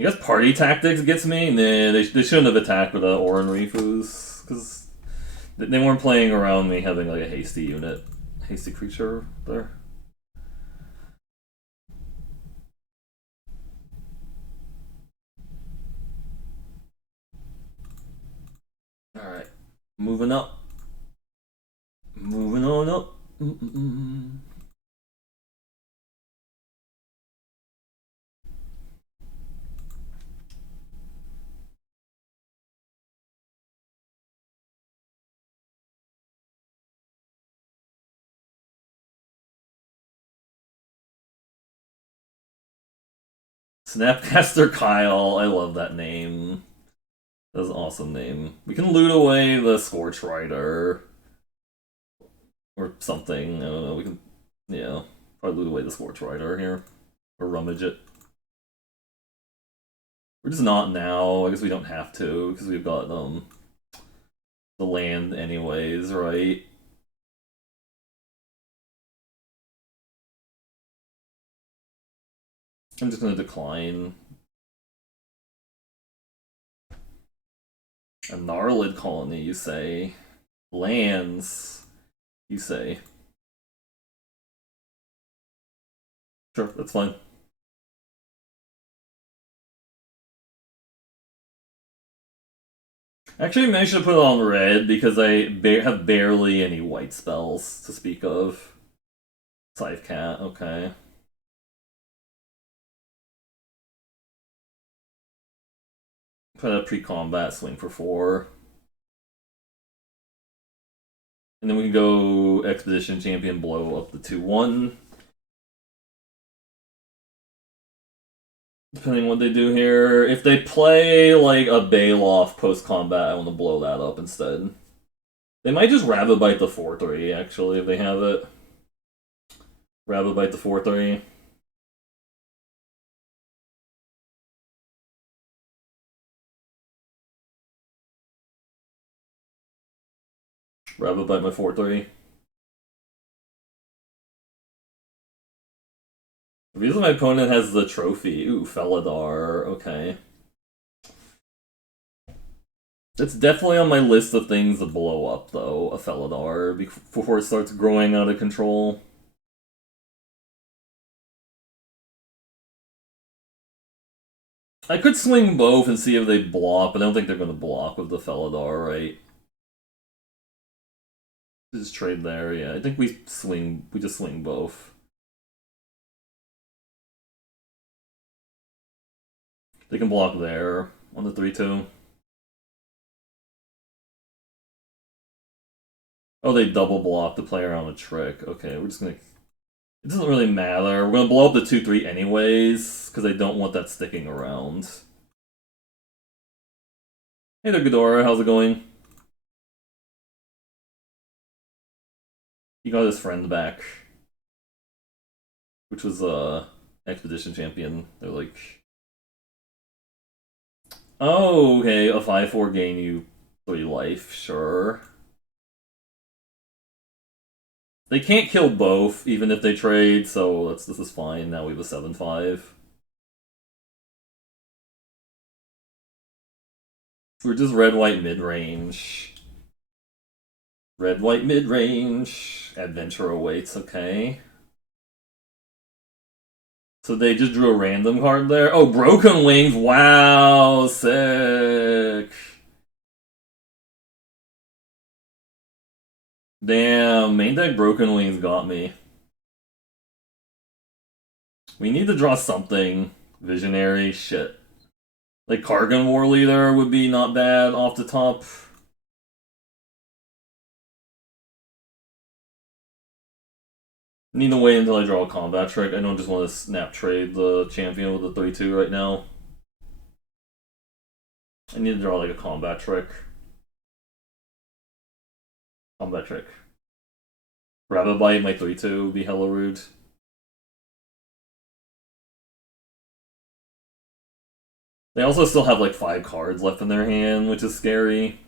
I guess Party Tactics gets me? Nah, they shouldn't have attacked with Oran Rifus, because they weren't playing around me having like a hasty unit. Hasty creature there. Alright. Moving up. Moving on up. Snapcaster Kyle, I love that name. That's an awesome name. We can loot away the Scorch Rider. Or something, I don't know, we can, yeah, probably loot away the Scorch Rider here. Or rummage it. We're just not now, I guess we don't have to, because we've got, the land anyways, right? I'm just gonna decline. A Gnarlid colony, you say. Lands, you say. Sure, that's fine. Actually, maybe I should put it on red because I have barely any white spells to speak of. Scythe Cat, okay. Put a pre-combat swing for 4. And then we can go Expedition Champion, blow up the 2-1. Depending on what they do here. If they play like a Baloth post-combat, I want to blow that up instead. They might just Rabbit Bite the 4-3, actually, if they have it. Rabbit Bite the 4-3. Rabbit Bite my 4-3. The reason my opponent has the trophy. Ooh, Felidar. Okay. It's definitely on my list of things to blow up, though, a Felidar, before it starts growing out of control. I could swing both and see if they block, but I don't think they're going to block with the Felidar, right? Just trade there, yeah. I think we just swing both. They can block there on the 3-2. Oh, they double block to play around a trick. Okay, we're just gonna... It doesn't really matter. We're gonna blow up the 2-3 anyways, because I don't want that sticking around. Hey there, Ghidorah. How's it going? He got his friend back. Which was, Expedition Champion. They're like... Oh, okay, a 5-4 gain you 3 life, sure. They can't kill both, even if they trade, so this is fine. Now we have a 7-5. We're just red-white mid-range. Red-white mid-range. Adventure awaits, okay. So they just drew a random card there? Oh, Broken Wings, wow, sick. Damn, main deck Broken Wings got me. We need to draw something. Visionary, shit. Like Kargan Warleader would be not bad off the top. Need to wait until I draw a combat trick. I don't just want to snap trade the champion with the 3-2 right now. I need to draw like a combat trick. Combat trick. Rabbit Bite, my 3-2 would be hella rude. They also still have like 5 cards left in their hand, which is scary.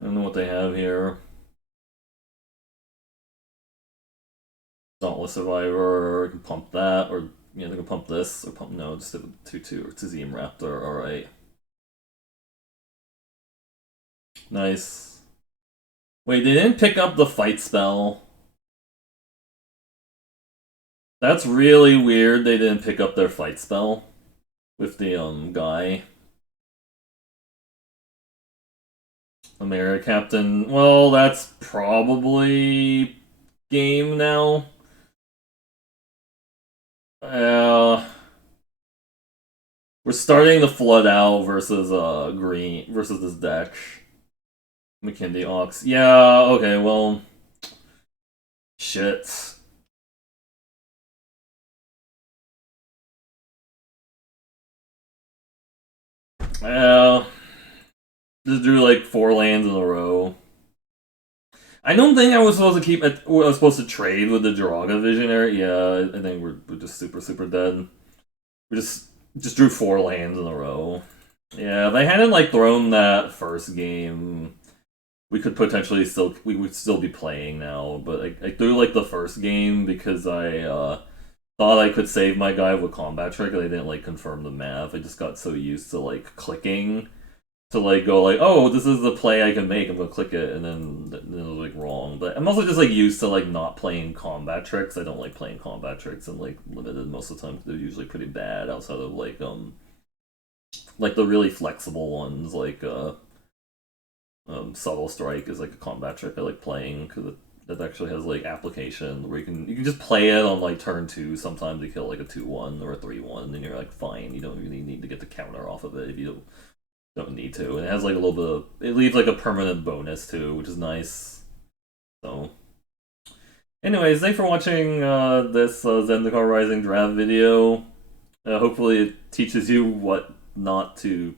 I don't know what they have here. Dauntless Survivor, I can pump that, or they can pump this, or pump no, just a 2-2 or Tizim Raptor, alright. Nice. Wait, they didn't pick up the fight spell. That's really weird they didn't pick up their fight spell with the guy. America Captain. Well, that's probably game now. We're starting to flood out versus green versus this deck. McKinley Ox. Yeah, okay, well, shit. Just drew like 4 lands in a row. I don't think I was supposed to keep it. I was supposed to trade with the Jiraga Visionary. Yeah, I think we're just super dead. We just drew 4 lands in a row. Yeah, if I hadn't like thrown that first game, we could potentially we would still be playing now. But I threw like the first game because I thought I could save my guy with combat trick, and I didn't like confirm the math. I just got so used to like clicking to like go like, oh, this is the play I can make. I'm gonna click it, and then it was like wrong. But I'm also just like used to like not playing combat tricks. I don't like playing combat tricks, and like limited most of the time. They're usually pretty bad outside of like the really flexible ones like subtle strike is like a combat trick I like playing because it actually has like application where you can just play it on like turn 2 sometimes to kill like a 2-1 or a 3-1 and you're like fine, you don't really need to get the counter off of it if you don't need to. And it has like a little bit of, it leaves like a permanent bonus too, which is nice. So anyways, thanks for watching this Zendikar Rising draft video. Hopefully it teaches you what not to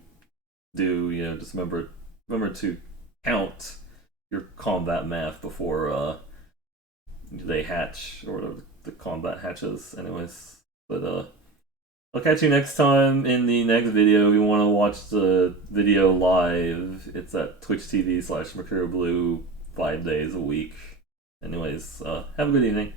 do. Just remember to count your combat math before they hatch or whatever the combat hatches. Anyways, but I'll catch you next time in the next video. If you want to watch the video live, it's at Twitch TV/MercurioBlue 5 days a week. Anyways, have a good evening.